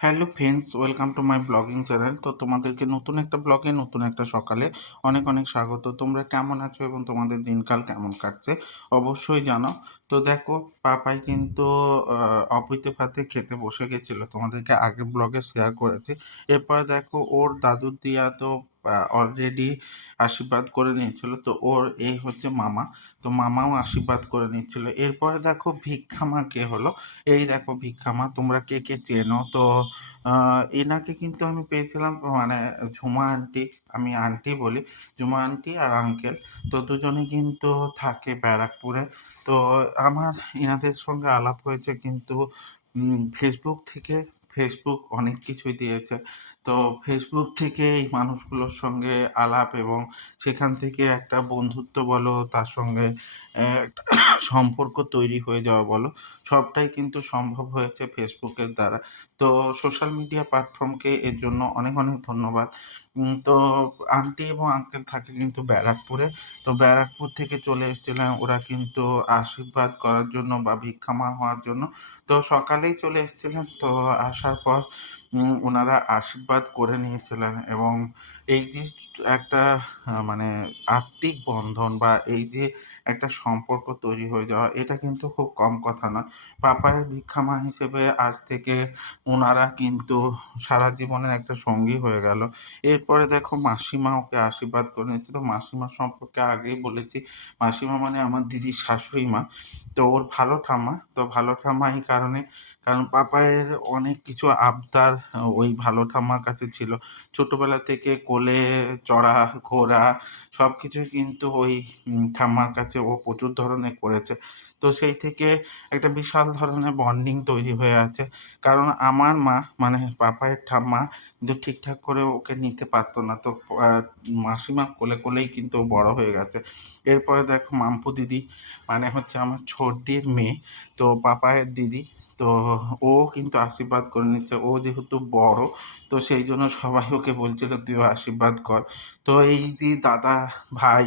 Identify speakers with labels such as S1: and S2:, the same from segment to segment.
S1: Hello friends welcome to my blogging channel তো তোমাদেরকে নতুন একটা ব্লগে নতুন একটা সকালে অনেক অনেক স্বাগত। তোমরা কেমন আছো এবং তোমাদের দিনকাল কেমন কাটছে? অবশ্যই জানাও। তো দেখো, পাপাই কিন্তু অপিতে ভাতে খেতে বসে গেছিল। তোমাদেরকে আগের ব্লগে শেয়ার করেছি। এরপরে দেখো, ওর দাদুর দিয়া তো অলরেডি আশীর্বাদ করে নিয়েছিল। তো ওর এই হচ্ছে মামা। তো মামাও আশীর্বাদ করে নিচ্ছিল এরপরে দেখো ভিক্ষামা কে হলো? এই দেখো ভিক্ষামা তোমরা কে কে চেনো? তো এনাকে কিন্তু আমি পেয়েছিলাম মানে ঝুমা আন্টি আমি আন্টি বলি, ঝুমা আন্টি আর আঙ্কেল তো দুজনে কিন্তু থাকে ব্যারাকপুরে। তো আমার এনাদের সঙ্গে আলাপ হয়েছে কিন্তু ফেসবুক থেকে ফেসবুক অনেক কিছুই দিয়েছে। তো ফেসবুক থেকে এই মানুষগুলোর সঙ্গে আলাপ এবং সেখান থেকে একটা বন্ধুত্ব বলো, তার সঙ্গে সম্পর্ক তৈরি হয়ে যাওয়া বলো, সবটাই কিন্তু সম্ভব হয়েছে ফেসবুকের দ্বারা। তো সোশ্যাল মিডিয়া প্ল্যাটফর্মকে এর জন্য অনেক অনেক ধন্যবাদ। তো আন্টি এবং আঙ্কেল থাকে কিন্তু ব্যারাকপুরে। তো ব্যারাকপুর থেকে চলে এসেছিলেন ওরা কিন্তু আশীর্বাদ করার জন্য বা ভিক্ষামা হওয়ার জন্য। তো সকালেই চলে এসেছিলেন। তো আসার পর ওনারা আশীর্বাদ করে নিয়েছিলেন এবং এই যে একটা মানে আত্মিক বন্ধন বা এই যে একটা সম্পর্ক তৈরি হয়ে যাওয়া, এটা কিন্তু খুব কম কথা নয়। পাপায়ের ভিক্ষামা হিসেবে আজ থেকে ওনারা কিন্তু সারা জীবনের একটা সঙ্গী হয়ে গেল। এরপরে দেখো মাসিমা ওকে আশীর্বাদ করে নিচ্ছে তো মাসিমা সম্পর্কে আগেই বলেছি, মাসিমা মানে আমার দিদির শাশুড়ি মা। তো ওর ভালো ঠাম্মা। তো ভালো ঠাম্মা এই কারণে কারণ পাপায়ের অনেক কিছু আবদার ওই ভালো ঠাম্মার কাছে ছিল। ছোটবেলা থেকে কোলে, চড়া ঘোরা সব কিছুই কিন্তু ওই ঠাম্মার কাছে ও প্রচুর ধরনের করেছে। তো সেই থেকে একটা বিশাল ধরনের বন্ডিং তৈরি হয়ে আছে। কারণ আমার মা মানে পাপায়ের ঠাম্মা কিন্তু ঠিকঠাক করে ওকে নিতে পারতো না। তো মাসিমা কোলে কোলেই কিন্তু বড় হয়ে গেছে। এরপরে দেখো মাম্পু দিদি মানে হচ্ছে আমার ছোটদির মেয়ে। তো পাপায়ের দিদি তো ও কিন্তু আশীর্বাদ করে নিচ্ছে। ও যেহেতু বড়, তো সেই জন্য সবাই ওকে বলছিল, তুইও আশীর্বাদ কর। তো এই যে দাদা, ভাই,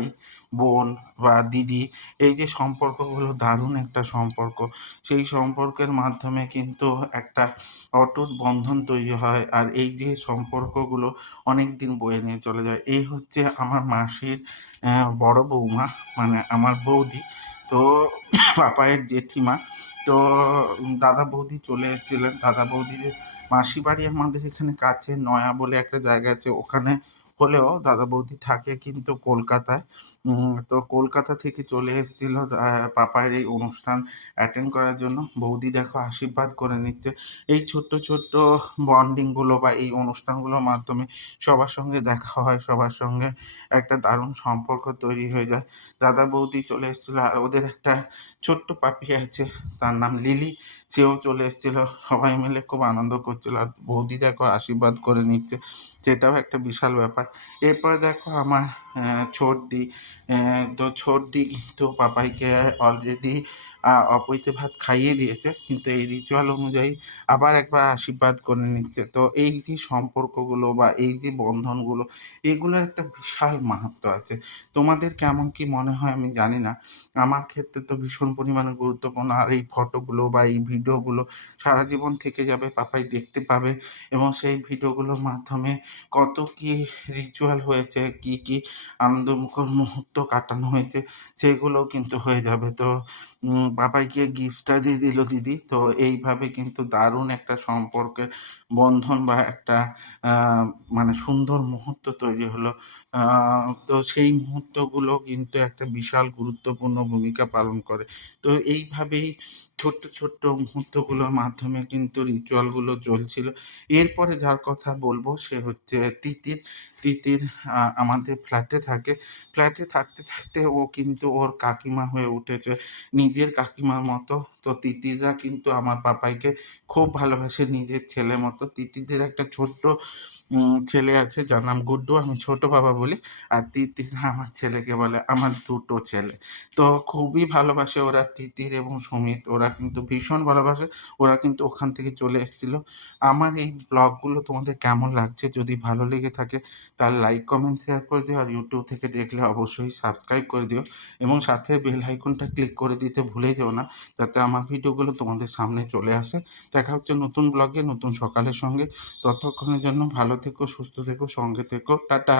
S1: বোন বা দিদি, এই যে সম্পর্কগুলো দারুণ একটা সম্পর্ক। সেই সম্পর্কের মাধ্যমে কিন্তু একটা অটুট বন্ধন তৈরি হয় আর এই যে সম্পর্কগুলো অনেক দিন বয়ে নিয়ে চলে যায়। এই হচ্ছে আমার মাসির বড় বৌমা মানে আমার বৌদি। তো পাপায়ের জেঠিমা তো দাদা বৌদি চলে এসেছিলেন। দাদা বৌদির মাসি বাড়ি আমাদের এখানে কাছে, নয়া বলে একটা জায়গা আছে। ওখানে হলেও দাদা বৌদি থাকে কিন্তু কলকাতায়। তো কলকাতা থেকে চলে এসেছিল পাপায়ের এই অনুষ্ঠান অ্যাটেন্ড করার জন্য। বৌদি দেখো আশীর্বাদ করে নিচ্ছে। এই ছোট্ট ছোট্ট বন্ডিংগুলো বা এই অনুষ্ঠানগুলোর মাধ্যমে সবার সঙ্গে দেখা হয়, সবার সঙ্গে একটা দারুণ সম্পর্ক তৈরি হয়ে যায়। দাদা বৌদি চলে এসেছিল আর ওদের একটা ছোট্ট পাপি আছে, তার নাম লিলি। সেও চলে এসেছিল। সবাই মিলে খুব আনন্দ করছিল। আর বৌদি দেখো আশীর্বাদ করে নিচ্ছে। সেটাও একটা বিশাল ব্যাপার। এরপরে দেখো আমার ছোটদি আহ, তো ছোট ছোটদি কিন্তু পাপাইকে অলরেডি অপৈতে ভাত খাইয়ে দিয়েছে। কিন্তু এই রিচুয়াল অনুযায়ী আবার একবার আশীর্বাদ করে নিচ্ছে। তো এই যে সম্পর্কগুলো বা এই যে বন্ধনগুলো এগুলোর একটা বিশাল মাহাত্ম্য আছে। তোমাদের কেমন কি মনে হয় আমি জানি না। আমার ক্ষেত্রে তো ভীষণ পরিমাণে গুরুত্বপূর্ণ। আর এই ফটোগুলো বা এই ভিডিওগুলো সারা জীবন থেকে যাবে পাপাই দেখতে পাবে। এবং সেই ভিডিওগুলোর মাধ্যমে কত কি রিচুয়াল হয়েছে কি কি আনন্দমুখর মুহূর্ত কাটানো হয়েছে, সেগুলোও কিন্তু হয়ে যাবে। তো বাবাইকে গিফটটা দিয়ে দিল দিদি। তো, এইভাবে কিন্তু দারুণ একটা সম্পর্কের বন্ধন বা একটা মানে সুন্দর মুহূর্ত তৈরি হলো। তো সেই মুহূর্তগুলো কিন্তু একটা বিশাল গুরুত্বপূর্ণ ভূমিকা পালন করে। তো, এইভাবেই ছোট্ট ছোট্ট মুহূর্তগুলোর মাধ্যমে কিন্তু রিচুয়ালগুলো চলছিল। এরপরে যার কথা বলব সে হচ্ছে তিতির। তিতির আমাদের ফ্ল্যাটে থাকে। ফ্ল্যাটে থাকতে থাকতে ও কিন্তু ওর কাকিমা হয়ে উঠেছে। নিজের কাকিমার মতো তো তিতিররা কিন্তু আমার পাপাইকে খুব ভালোবাসে, নিজের ছেলে মতো। তিতিদের একটা ছোট্ট ছেলে আছে, যার নাম গুড্ডু, আমি ছোট বাবা বলি। আর তিতির আমার ছেলেকে বলে আমার দুটো ছেলে। তো খুবই ভালোবাসে ওরা, তিতির এবং সুমিত। ওরা কিন্তু ভীষণ ভালোবাসে। ওরা কিন্তু ওখান থেকে চলে এসেছিল। আমার এই ব্লগগুলো তোমাদের কেমন লাগছে? যদি ভালো লেগে থাকে তার লাইক কমেন্ট শেয়ার করে দিও। আর ইউটিউব থেকে দেখলে অবশ্যই সাবস্ক্রাইব করে দিও। এবং সাথে বেল আইকনটা ক্লিক করে দিতে ভুলে যেও না, যাতে আমার ভিডিওগুলো তোমাদের সামনে চলে আসে। দেখা হচ্ছে নতুন ব্লগে নতুন সকালের সঙ্গে। ততক্ষণের জন্য ভালো থেকো, সুস্থ থেকো, সঙ্গে থেকো। টাটা।